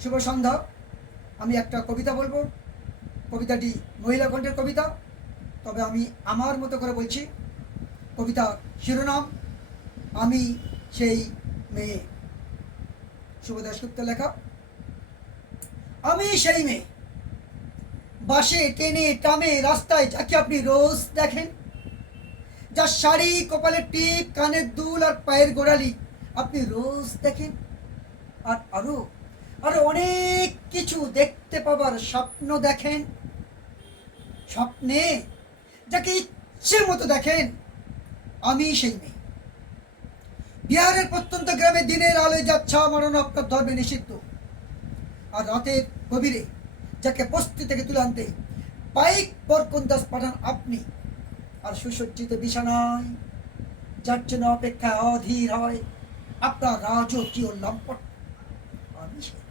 শুভ সন্ধ্যা। আমি একটা কবিতা বলবো। কবিতাটি মহিলা কণ্ঠের কবিতা, তবে আমি আমার মতো করে বলছি। কবিতা শিরোনাম আমি সেই মেয়ে। শুভদাস গুপ্তের লেখা। আমি সেই মেয়ে, বাসে ট্রেনে ট্রামে রাস্তায় যাকে আপনি রোজ দেখেন, যার শাড়ি, কপালের টিপ, কানের দুল আর পায়ের গোড়ালি আপনি রোজ দেখেন। আর আরো আরো অনেক কিছু দেখতে পাবার স্বপ্ন দেখেন। স্বপ্নে যাকে ইচ্ছে মতো দেখেন, আমি সেই মেয়ে। বিহারের প্রত্যন্ত গ্রামে দিনের আলোয় যাচ্ছা মারানো আপনার ধর্মে নিষিদ্ধ। আর রাতের গভীরে যাকে বস্তি থেকে তুলে আনতে পাইক বরকন্দাজ পাঠান আপনি। আর সুসজ্জিত বিছানায় যার জন্য অপেক্ষায় অধীর হয় আপনার রাজকীয় লম্পট। আমি সেই,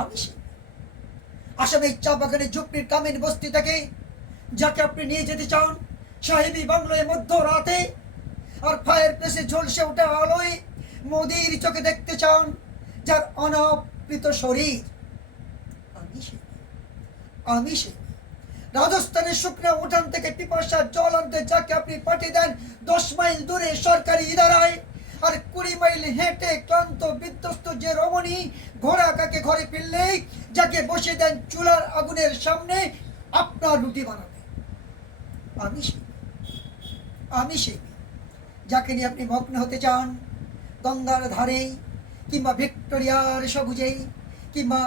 আমি সেই আসামের চা বাগানের ঝুপড়ির কামিন বস্তি থেকে যাকে আপনি নিয়ে যেতে চান সাহেবী বাংলায় মধ্য রাতে। আর ফায়ার প্লেসে ঝলসে ওঠা আলোয় মোদির চোখে দেখতে চান যার অনাবৃত শরীর। আমি সেই, আমি সেই রাজস্থানের শুকনা উঠান থেকে পিপাসার জল আনতে যাকে আপনি পাঠিয়ে দেন 10 মাইল দূরে সরকারি ইদারায়। আর 20 মাইল হেঁটে ক্লান্ত বিধ্বস্ত যে রমণী ঘোড়া কাকে ঘরে ফিরলেই যাকে বসে দেন চুলার আগুনের সামনে আপনার রুটি বানাতে। আমি সেই, আমি সেই যাকে নিয়ে আপনি মগ্ন হতে চান গঙ্গার ধারে, কিংবা ভিক্টোরিয়ার সবুজেই, কিংবা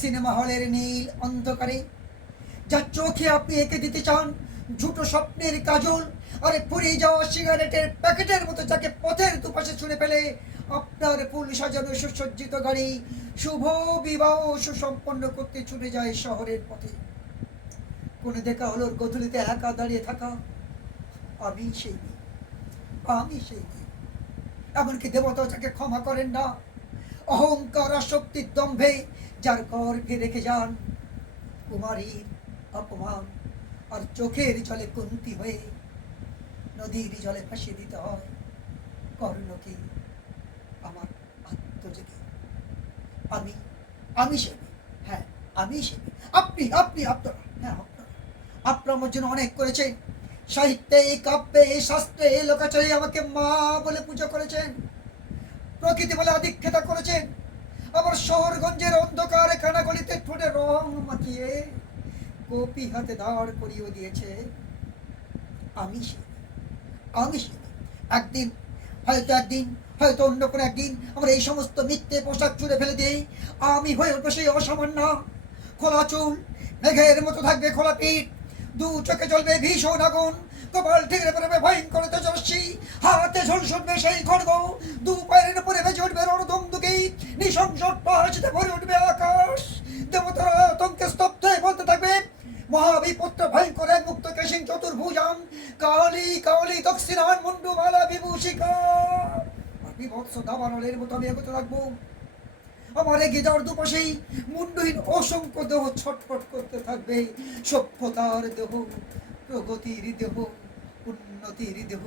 সিনেমা হলের নীল অন্ধকারে। যার চোখে আপনি এঁকে দিতে চান ঝুটো স্বপ্নের কাজল। আরে ফুরিয়ে যাওয়া সিগারেটের প্যাকেটের মতো যাকে পথের দুপাশে ছুঁড়ে ফেলে আপনার ফুল সাজানো সুসজ্জিত গাড়ি শুভ বিবাহ সুসম্পন্ন করতে ছুটে যায় শহরের পথে। কোনে দেখা হলো গধূলিতে একা দাঁড়িয়ে থাকা। আমি সেই মেয়ে, আমি সেই মেয়ে। এমনকি দেবতা যাকে ক্ষমা করেন না অহংকার আসক্তির দম্ভে যার গর্ভে রেখে যান কুমারীর অপমান। আর চোখের জলে কুন্তি হয়ে নদীর জলে ভাসিয়ে দিতে হয় কর্ণকে আমার আত্মযোগে। আমি, আমি সে মেয়ে। হ্যাঁ, আমি সে মেয়ে। আপনি আপনি আপনারা, হ্যাঁ আপনারা, আপনারা আমার জন্য অনেক করেছেন। সাহিত্যে, কাব্যে, শাস্ত্রে, লোকাচারে আমাকে মা বলে পুজো করেছেন, প্রকৃতি বলে আদিক্ষেতা করেছেন। আবার শহরগঞ্জের অন্ধকার কানাগলিতে ঠোঁটে রং মাখিয়ে কপি হাতে দাঁড় করিয়ে দিয়েছে। আমি সে, আমি সে একদিন, একদিন হয়তো অন্য কোনো একদিন আমরা এই সমস্ত মিথ্যে পোশাক চুড়ে ফেলে দিই। আমি হয়ে উঠবো সেই অসামান্য। খোলা চুল, মেঘের মতো থাকবে খোলা পিঠ, দু চোখে জ্বলবে ভীষণ আগুন, কপাল ঠিকরে বেরোবে ভয়ঙ্কর তেজস্বী, হাতে ঝোল শুনবে সেই খড়গ, দু পায়ের উপরে ভেজে উঠবে রণদমদুকি, নৃশংস পাহাড়িতে ভরে উঠবে আকাশ। দেবতারা আতঙ্কে স্তব্ধ হয়ে বলতে থাকবে মহাবিপত্র ভয়ঙ্কর এক মুক্ত কেশিং চতুর্ভুজাং কালী কালী দক্ষিণান মুন্ডু মালা বিভূষিকা। বিভৎস দাবানলের মতো আমি এগোতে থাকবো। আমার এগিয়ে যাওয়ার দুপাশেই মুন্ডহীন অসংখ্য দেহ ছটফট করতে থাকবে। সভ্যতার দেহ, প্রগতির দেহ, উন্নতির দেহ,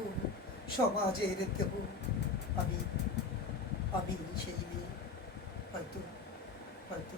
সমাজের দেহ। আমি, আমি সেই মেয়ে। হয়তো, হয়তো